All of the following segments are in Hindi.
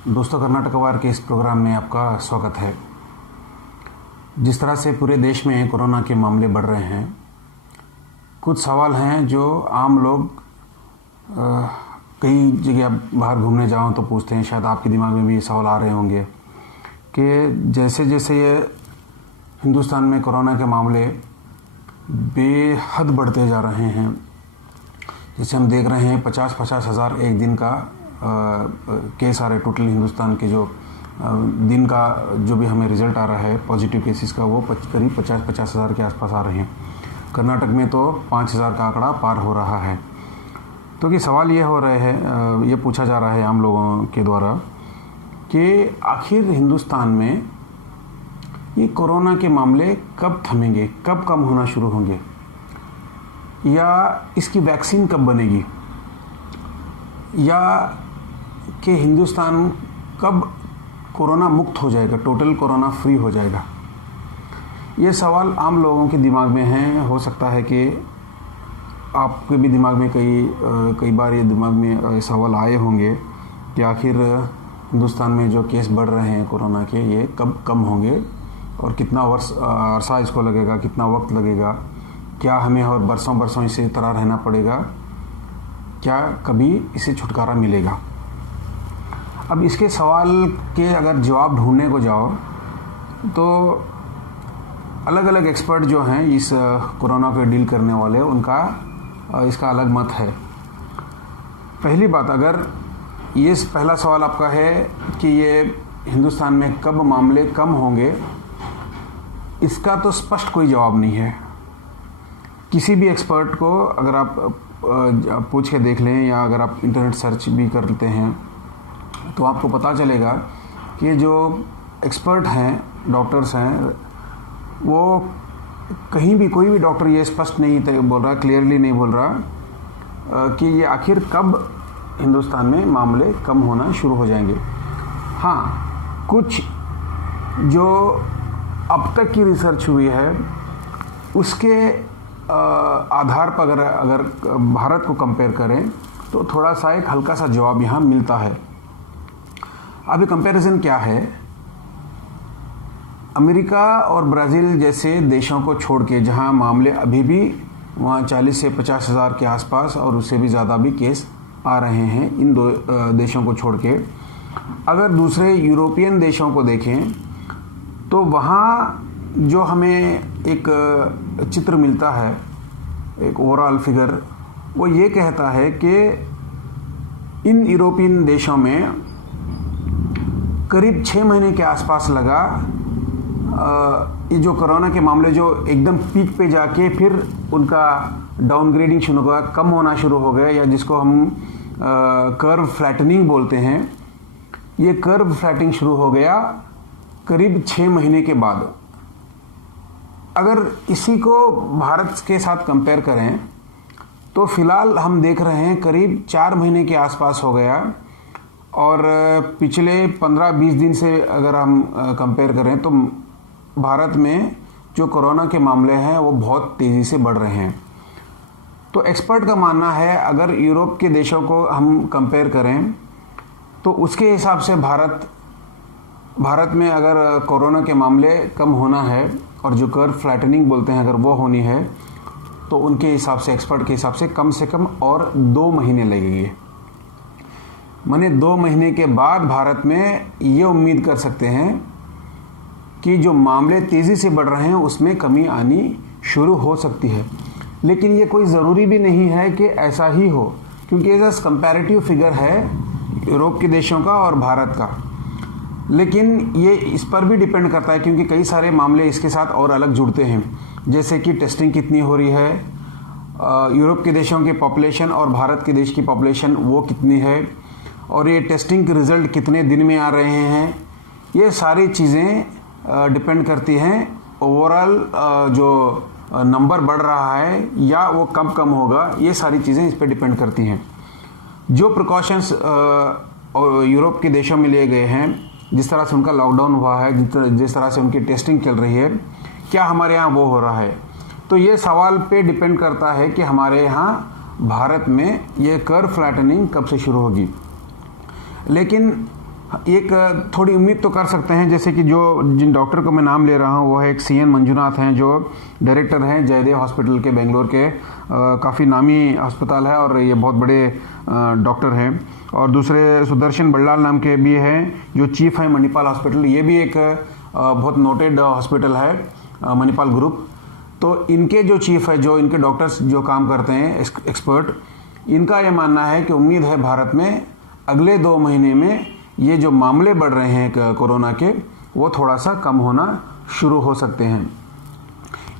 दोस्तों, कर्नाटक वार के इस प्रोग्राम में आपका स्वागत है। जिस तरह से पूरे देश में कोरोना के मामले बढ़ रहे हैं, कुछ सवाल हैं जो आम लोग कई जगह बाहर घूमने जाओ तो पूछते हैं। शायद आपके दिमाग में भी ये सवाल आ रहे होंगे कि जैसे जैसे ये हिंदुस्तान में कोरोना के मामले बेहद बढ़ते जा रहे हैं, जैसे हम देख रहे हैं 50-50 हज़ार एक दिन का केस आ रहे टोटल हिंदुस्तान के। जो दिन का जो भी हमें रिज़ल्ट आ रहा है पॉजिटिव केसेस का, वो करीब 50-50 हज़ार के आसपास आ रहे हैं। कर्नाटक में तो 5,000 का आंकड़ा पार हो रहा है। तो कि सवाल ये हो रहे हैं, ये पूछा जा रहा है आम लोगों के द्वारा कि आखिर हिंदुस्तान में ये कोरोना के मामले कब थमेंगे, कब कम होना शुरू होंगे, या इसकी वैक्सीन कब बनेगी, या कि हिंदुस्तान कब कोरोना मुक्त हो जाएगा, टोटल कोरोना फ्री हो जाएगा। ये सवाल आम लोगों के दिमाग में हैं। हो सकता है कि आपके भी दिमाग में कई बार ये दिमाग में सवाल आए होंगे कि आखिर हिंदुस्तान में जो केस बढ़ रहे हैं कोरोना के, ये कब कम होंगे और कितना अरसा इसको लगेगा, कितना वक्त लगेगा, क्या हमें और बरसों बरसों इसी तरह रहना पड़ेगा, क्या कभी इसे छुटकारा मिलेगा। अब इसके सवाल के अगर जवाब ढूंढने को जाओ तो अलग अलग एक्सपर्ट जो हैं इस कोरोना को डील करने वाले, उनका इसका अलग मत है। पहली बात, अगर ये पहला सवाल आपका है कि ये हिंदुस्तान में कब मामले कम होंगे, इसका तो स्पष्ट कोई जवाब नहीं है। किसी भी एक्सपर्ट को अगर आप पूछ के देख लें, या अगर आप इंटरनेट सर्च भी करते हैं तो आपको पता चलेगा कि जो एक्सपर्ट हैं, डॉक्टर्स हैं, वो कहीं भी कोई भी डॉक्टर ये स्पष्ट नहीं बोल रहा, क्लियरली नहीं बोल रहा कि ये आखिर कब हिंदुस्तान में मामले कम होना शुरू हो जाएंगे। हाँ, कुछ जो अब तक की रिसर्च हुई है उसके आधार पर अगर भारत को कंपेयर करें तो थोड़ा सा एक हल्का सा जवाब यहाँ मिलता है। अभी कंपैरिजन क्या है, अमेरिका और ब्राज़ील जैसे देशों को छोड़ के, जहाँ मामले अभी भी वहाँ 40 से 50 हज़ार के आसपास और उससे भी ज़्यादा भी केस आ रहे हैं, इन दो देशों को छोड़ के अगर दूसरे यूरोपियन देशों को देखें तो वहाँ जो हमें एक चित्र मिलता है, एक ओवरऑल फिगर, वो ये कहता है कि इन यूरोपियन देशों में करीब 6 महीने के आसपास लगा ये जो कोरोना के मामले जो एकदम पीक पे जाके फिर उनका डाउनग्रेडिंग शुरू हुआ, कम होना शुरू हो गया, या जिसको हम कर्व फ्लैटनिंग बोलते हैं। ये कर्व फ्लैटनिंग शुरू हो गया करीब 6 महीने के बाद। अगर इसी को भारत के साथ कंपेयर करें तो फ़िलहाल हम देख रहे हैं करीब 4 महीने के आसपास हो गया, और पिछले 15-20 दिन से अगर हम कंपेयर करें तो भारत में जो कोरोना के मामले हैं वो बहुत तेज़ी से बढ़ रहे हैं। तो एक्सपर्ट का मानना है अगर यूरोप के देशों को हम कंपेयर करें तो उसके हिसाब से भारत में अगर कोरोना के मामले कम होना है और जो कर्व फ्लैटनिंग बोलते हैं अगर वो होनी है तो उनके हिसाब से, एक्सपर्ट के हिसाब से कम और 2 महीने लगेंगे। माने 2 महीने के बाद भारत में ये उम्मीद कर सकते हैं कि जो मामले तेज़ी से बढ़ रहे हैं उसमें कमी आनी शुरू हो सकती है। लेकिन ये कोई ज़रूरी भी नहीं है कि ऐसा ही हो, क्योंकि ये जस्ट कंपैरेटिव फिगर है यूरोप के देशों का और भारत का। लेकिन ये इस पर भी डिपेंड करता है क्योंकि कई सारे मामले इसके साथ और अलग जुड़ते हैं, जैसे कि टेस्टिंग कितनी हो रही है, यूरोप के देशों की पॉपुलेशन और भारत के देश की पॉपुलेशन वो कितनी है, और ये टेस्टिंग के रिज़ल्ट कितने दिन में आ रहे हैं। ये सारी चीज़ें डिपेंड करती हैं ओवरऑल जो नंबर बढ़ रहा है या वो कब कम होगा, ये सारी चीज़ें इस पर डिपेंड करती हैं। जो प्रिकॉशंस यूरोप के देशों में लिए गए हैं, जिस तरह से उनका लॉकडाउन हुआ है, जिस तरह से उनकी टेस्टिंग चल रही है, क्या हमारे यहाँ वो हो रहा है। तो ये सवाल पे डिपेंड करता है कि हमारे यहाँ भारत में ये कर्व फ्लैटनिंग कब से शुरू होगी। लेकिन एक थोड़ी उम्मीद तो कर सकते हैं, जैसे कि जिन डॉक्टर को मैं नाम ले रहा हूँ वो है एक CN मंजुनाथ हैं, जो डायरेक्टर हैं जयदेव हॉस्पिटल के, बेंगलोर के। काफ़ी नामी अस्पताल है और ये बहुत बड़े डॉक्टर हैं। और दूसरे सुदर्शन बल्लाल नाम के भी हैं, जो चीफ है मणिपाल हॉस्पिटल। ये भी एक बहुत नोटेड हॉस्पिटल है, मणिपाल ग्रुप। तो इनके जो चीफ है, जो इनके डॉक्टर्स जो काम करते हैं एक्सपर्ट, इनका ये मानना है कि उम्मीद है भारत में अगले 2 महीने में ये जो मामले बढ़ रहे हैं कोरोना के, वो थोड़ा सा कम होना शुरू हो सकते हैं।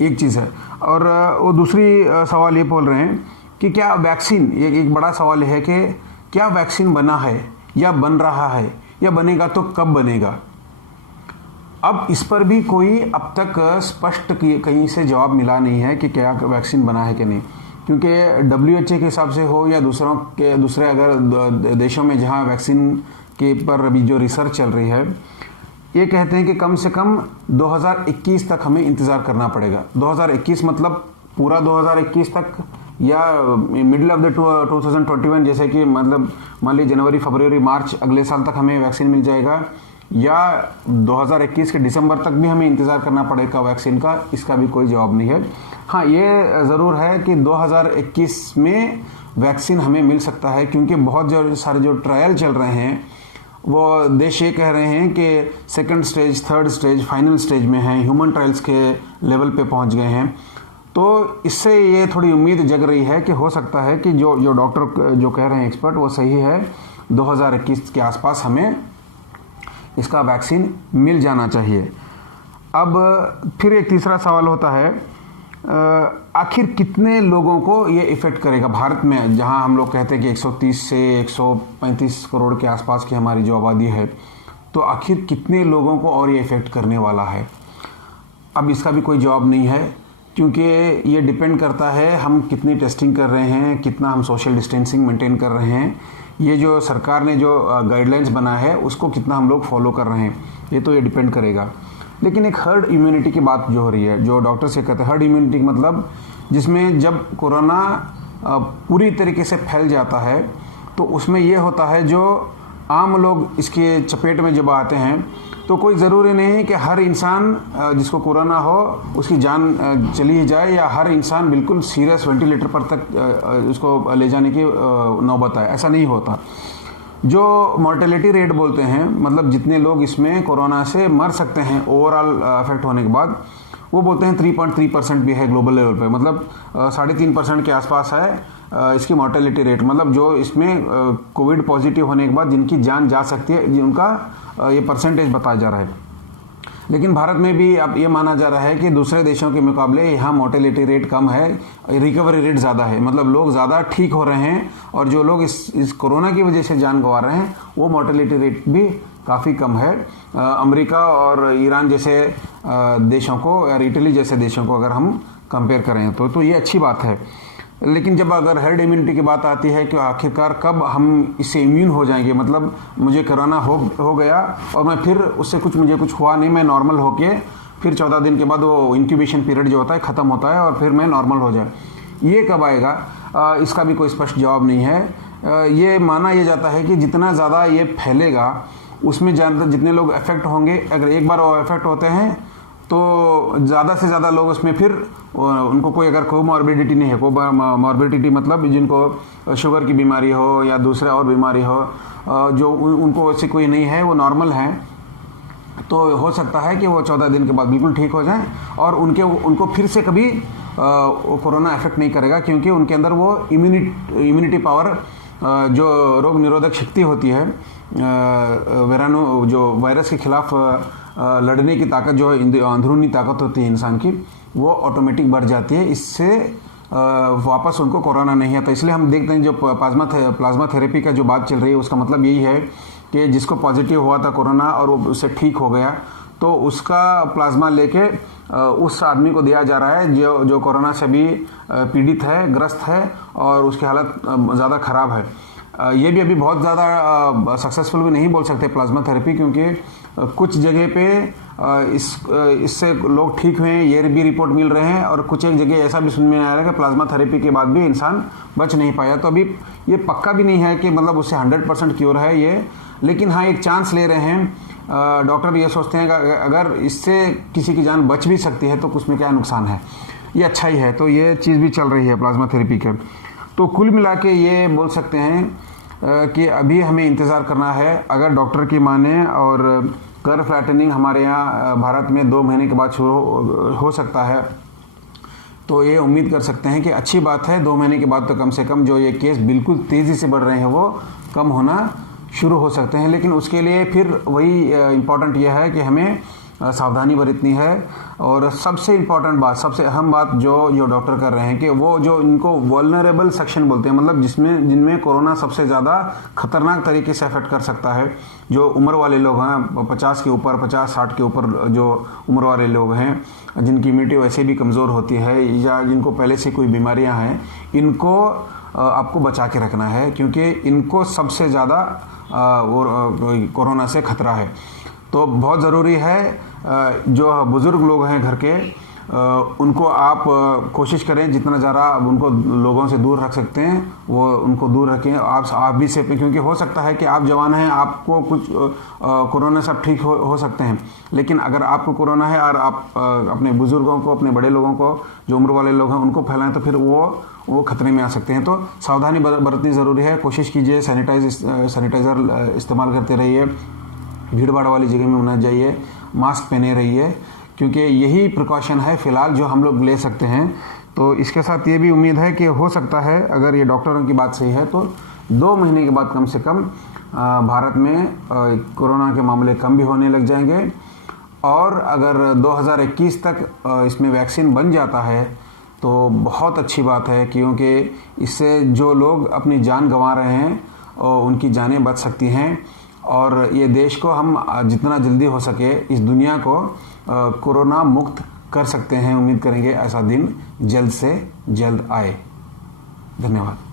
एक चीज़ है। और वो दूसरी सवाल ये बोल रहे हैं कि क्या वैक्सीन, ये एक बड़ा सवाल है कि क्या वैक्सीन बना है या बन रहा है या बनेगा तो कब बनेगा। अब इस पर भी कोई अब तक स्पष्ट कहीं से जवाब मिला नहीं है कि क्या वैक्सीन बना है कि नहीं, क्योंकि WHO के हिसाब से हो या दूसरे अगर देशों में जहां वैक्सीन के पर अभी जो रिसर्च चल रही है, ये कहते हैं कि कम से कम 2021 तक हमें इंतज़ार करना पड़ेगा। 2021 मतलब पूरा 2021 तक, या मिडिल ऑफ द 2021, जैसे कि मतलब मान लीजिए जनवरी, फरवरी, मार्च अगले साल तक हमें वैक्सीन मिल जाएगा, या 2021 के दिसंबर तक भी हमें इंतज़ार करना पड़ेगा वैक्सीन का, इसका भी कोई जवाब नहीं है। हाँ, ये ज़रूर है कि 2021 में वैक्सीन हमें मिल सकता है, क्योंकि बहुत सारे जो ट्रायल चल रहे हैं वो देश ये कह रहे हैं कि second stage, third stage, final stage में हैं, ह्यूमन ट्रायल्स के लेवल पे पहुंच गए हैं। तो इससे ये थोड़ी उम्मीद जग रही है कि हो सकता है कि जो डॉक्टर जो कह रहे हैं एक्सपर्ट, वो सही है। 2021 के आसपास हमें इसका वैक्सीन मिल जाना चाहिए। अब फिर एक तीसरा सवाल होता है, आखिर कितने लोगों को ये इफ़ेक्ट करेगा भारत में, जहां हम लोग कहते हैं कि 130 से 135 करोड़ के आसपास की हमारी जो आबादी है, तो आखिर कितने लोगों को और ये इफ़ेक्ट करने वाला है। अब इसका भी कोई जवाब नहीं है, क्योंकि ये डिपेंड करता है हम कितनी टेस्टिंग कर रहे हैं, कितना हम सोशल डिस्टेंसिंग मेंटेन कर रहे हैं, ये जो सरकार ने जो गाइडलाइंस बनाया है उसको कितना हम लोग फॉलो कर रहे हैं, ये तो ये डिपेंड करेगा। लेकिन एक हर्ड इम्यूनिटी की बात जो हो रही है, जो डॉक्टर से कहते हैं हर्ड इम्यूनिटी, मतलब जिसमें जब कोरोना पूरी तरीके से फैल जाता है, तो उसमें ये होता है जो आम लोग इसके चपेट में जब आते हैं, तो कोई ज़रूरी नहीं है कि हर इंसान जिसको कोरोना हो उसकी जान चली जाए, या हर इंसान बिल्कुल सीरियस वेंटिलेटर पर तक उसको ले जाने की नौबत आए, ऐसा नहीं होता। जो मॉर्टेलिटी रेट बोलते हैं, मतलब जितने लोग इसमें कोरोना से मर सकते हैं ओवरऑल इफेक्ट होने के बाद, वो बोलते हैं 3.3% भी है ग्लोबल लेवल पे, मतलब 3.5% के आसपास है इसकी मॉर्टेलिटी रेट। मतलब जो इसमें कोविड पॉजिटिव होने के बाद जिनकी जान जा सकती है, जिनका ये परसेंटेज बताया जा रहा है। लेकिन भारत में भी अब ये माना जा रहा है कि दूसरे देशों के मुकाबले यहाँ मॉर्टेलिटी रेट कम है, रिकवरी रेट ज़्यादा है, मतलब लोग ज़्यादा ठीक हो रहे हैं, और जो लोग इस कोरोना की वजह से जान गंवा रहे हैं वो मॉर्टेलिटी रेट भी काफ़ी कम है। अमेरिका और ईरान जैसे देशों को, और इटली जैसे देशों को अगर हम कंपेयर करें तो ये अच्छी बात है। लेकिन जब अगर हर्ड इम्यूनिटी की बात आती है कि आखिरकार कब हम इससे इम्यून हो जाएंगे, मतलब मुझे कोरोना हो गया और मैं फिर उससे मुझे कुछ हुआ नहीं, मैं नॉर्मल होके फिर 14 दिन के बाद वो इंक्यूबेशन पीरियड जो होता है ख़त्म होता है और फिर मैं नॉर्मल हो जाए, ये कब आएगा, इसका भी कोई स्पष्ट जवाब नहीं है। ये माना यह जाता है कि जितना ज़्यादा ये फैलेगा उसमें जितने लोग अफेक्ट होंगे, अगर एक बार वो अफेक्ट होते हैं तो ज़्यादा से ज़्यादा लोग उसमें फिर उनको कोई अगर कोमॉर्बिडिटी नहीं है, कोमॉर्बिडिटी मतलब जिनको शुगर की बीमारी हो या दूसरे और बीमारी हो, जो उनको ऐसी कोई नहीं है, वो नॉर्मल हैं, तो हो सकता है कि वो 14 दिन के बाद बिल्कुल ठीक हो जाएं और उनको फिर से कभी कोरोना इफेक्ट नहीं करेगा, क्योंकि उनके अंदर वो इम्यूनिटी पावर, जो रोग निरोधक शक्ति होती है, जो वायरस के खिलाफ लड़ने की ताकत, जो अंदरूनी ताकत होती है इंसान की, वो ऑटोमेटिक बढ़ जाती है। इससे वापस उनको कोरोना नहीं आता। इसलिए हम देखते हैं जो प्लाज्मा थेरेपी का जो बात चल रही है, उसका मतलब यही है कि जिसको पॉजिटिव हुआ था कोरोना और वो उससे ठीक हो गया, तो उसका प्लाज्मा लेके उस आदमी को दिया जा रहा है जो कोरोना से भी पीड़ित है, ग्रस्त है और उसकी हालत ज़्यादा ख़राब है। ये भी अभी बहुत ज़्यादा सक्सेसफुल भी नहीं बोल सकते प्लाज्मा थेरेपी, क्योंकि कुछ जगह पे इससे लोग ठीक हुए हैं, ये भी रिपोर्ट मिल रहे हैं, और कुछ एक जगह ऐसा भी सुनने में आ रहा है कि प्लाज्मा थेरेपी के बाद भी इंसान बच नहीं पाया। तो अभी ये पक्का भी नहीं है कि मतलब उससे 100% क्योर है ये, लेकिन हाँ एक चांस ले रहे हैं। डॉक्टर ये सोचते हैं कि अगर इससे किसी की जान बच भी सकती है तो उसमें क्या नुकसान है, ये अच्छा ही है। तो ये चीज़ भी चल रही है प्लाज्मा थेरेपी के। तो कुल मिला के ये बोल सकते हैं कि अभी हमें इंतज़ार करना है। अगर डॉक्टर की माने और कर्व फ्लैटनिंग हमारे यहाँ भारत में 2 महीने के बाद शुरू हो सकता है, तो ये उम्मीद कर सकते हैं कि अच्छी बात है। 2 महीने के बाद तो कम से कम जो ये केस बिल्कुल तेज़ी से बढ़ रहे हैं वो कम होना शुरू हो सकते हैं। लेकिन उसके लिए फिर वही इम्पॉर्टेंट यह है कि हमें सावधानी बरतनी है। और सबसे इम्पॉर्टेंट बात, सबसे अहम बात जो डॉक्टर कर रहे हैं कि वो जो इनको वल्नरेबल सेक्शन बोलते हैं, मतलब जिनमें कोरोना सबसे ज़्यादा खतरनाक तरीके से अफेक्ट कर सकता है, जो उम्र वाले लोग हैं 50 के ऊपर, 50-60 के ऊपर जो उम्र वाले लोग हैं, जिनकी इम्यूनिटी वैसे भी कमज़ोर होती है या जिनको पहले से कोई बीमारियां हैं, इनको आपको बचा के रखना है, क्योंकि इनको सबसे ज़्यादा कोरोना से खतरा है। तो बहुत ज़रूरी है जो बुज़ुर्ग लोग हैं घर के, उनको आप कोशिश करें जितना ज़्यादा उनको लोगों से दूर रख सकते हैं वो उनको दूर रखें। आप भी सेफ हैं, क्योंकि हो सकता है कि आप जवान हैं, आपको कुछ कोरोना सब ठीक हो सकते हैं, लेकिन अगर आपको कोरोना है और आप अपने बुज़ुर्गों को, अपने बड़े लोगों को, जो उम्र वाले लोग हैं, उनको फैलाएं तो फिर वो खतरे में आ सकते हैं। तो सावधानी बरतनी ज़रूरी है। कोशिश कीजिए सैनिटाइज़र इस्तेमाल करते रहिए, भीड़ भाड़ वाली जगह में न जाइए, मास्क पहने रहिए, क्योंकि यही प्रिकॉशन है फ़िलहाल जो हम लोग ले सकते हैं। तो इसके साथ ये भी उम्मीद है कि हो सकता है, अगर ये डॉक्टरों की बात सही है, तो 2 महीने के बाद कम से कम भारत में कोरोना के मामले कम भी होने लग जाएंगे। और अगर 2021 तक इसमें वैक्सीन बन जाता है तो बहुत अच्छी बात है, क्योंकि इससे जो लोग अपनी जान गंवा रहे हैं उनकी जानें बच सकती हैं। और ये देश को हम जितना जल्दी हो सके, इस दुनिया को कोरोना मुक्त कर सकते हैं। उम्मीद करेंगे ऐसा दिन जल्द से जल्द आए। धन्यवाद।